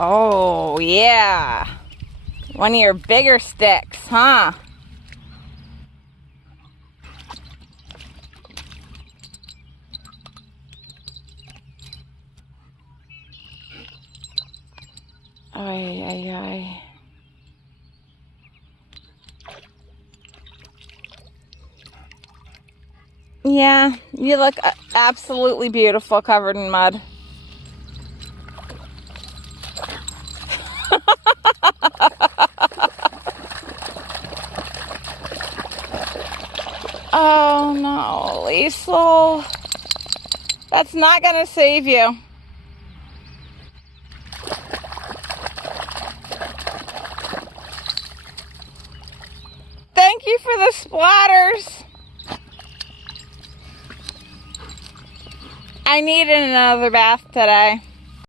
Oh, yeah. One of your bigger sticks, huh? Ay, ay, ay. Yeah, you look absolutely beautiful covered in mud. Oh no, Liesel. That's not gonna save you. Thank you for the splatters. I needed another bath today.